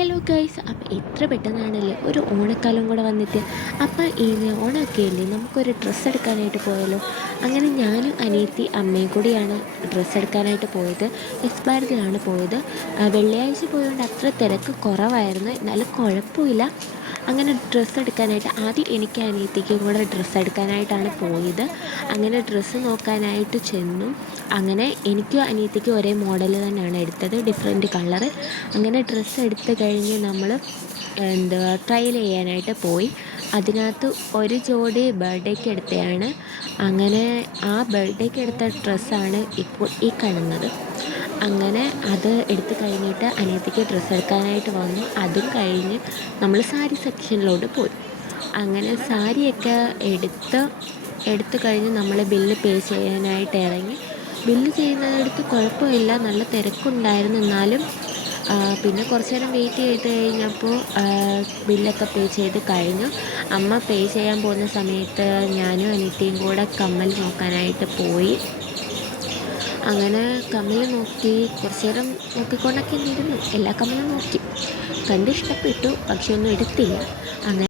Hello guys, അപ്പോൾ എത്ര പെട്ടെന്നാണല്ലേ ഒരു ഓണക്കാലം കൂടെ വന്നിട്ട്. അപ്പോൾ ഈ ഓണമൊക്കെ അല്ലേ, നമുക്കൊരു ഡ്രസ്സ് എടുക്കാനായിട്ട് പോയാലോ. അങ്ങനെ ഞാനും അനിയത്തി അമ്മയും കൂടിയാണ് ഡ്രസ്സ് എടുക്കാനായിട്ട് പോയത്. എസ് ഭാരതിലാണ് പോയത്. വെള്ളിയാഴ്ച പോയതുകൊണ്ട് അത്ര തിരക്ക് കുറവായിരുന്നു, എന്നാലും കുഴപ്പമില്ല. അങ്ങനെ ഡ്രസ്സ് എടുക്കാനായിട്ട് ആദ്യം എനിക്ക് അനിയത്തിക്കും കൂടെ ഡ്രസ്സ് എടുക്കാനായിട്ടാണ് പോയത്. അങ്ങനെ ഡ്രസ്സ് നോക്കാനായിട്ട് ചെന്നു. അങ്ങനെ എനിക്കും അനിയത്തിക്കും ഒരേ മോഡൽ തന്നെയാണ് എടുത്തത്, ഡിഫറെൻറ്റ് കളറ്. അങ്ങനെ ഡ്രസ്സ് എടുത്ത് കഴിഞ്ഞ് നമ്മൾ ട്രയൽ ചെയ്യാനായിട്ട് പോയി. അതിനകത്ത് ഒരു ജോഡി ബർത്ത്ഡേക്ക് എടുത്തതാണ്. അങ്ങനെ ആ ബർത്ത്ഡേക്ക് എടുത്ത ഡ്രസ്സാണ് ഇപ്പോൾ ഈ കാണുന്നത്. അങ്ങനെ അത് എടുത്ത് കഴിഞ്ഞിട്ട് അനിയത്തിക്ക് ഡ്രസ്സ് എടുക്കാനായിട്ട് വന്നു. അതും കഴിഞ്ഞ് നമ്മൾ സാരി സെക്ഷനിലോട്ട് പോയി. അങ്ങനെ സാരിയൊക്കെ എടുത്ത് കഴിഞ്ഞ് നമ്മൾ ബില്ല് പേ ചെയ്യാനായിട്ട് ഇറങ്ങി. ബില്ല് ചെയ്യുന്നതിനടുത്ത് കുഴപ്പമില്ല, നല്ല തിരക്കുണ്ടായിരുന്നു. എന്നാലും പിന്നെ കുറച്ച് നേരം വെയിറ്റ് ചെയ്ത് കഴിഞ്ഞപ്പോൾ ബില്ലൊക്കെ പേ ചെയ്ത് കഴിഞ്ഞു. അമ്മ പേ ചെയ്യാൻ പോകുന്ന സമയത്ത് ഞാനും അനിയത്തിയും കൂടെ കമ്മൽ നോക്കാനായിട്ട് പോയി. അങ്ങനെ കമ്മൽ നോക്കി കുറച്ച് നേരം നോക്കിക്കൊണ്ടൊക്കെ ഇരുന്നു. എല്ലാ കമ്മലും നോക്കി, കണ്ട് ഇഷ്ടപ്പെട്ടു, പക്ഷെ ഒന്നും എടുത്തില്ല. അങ്ങനെ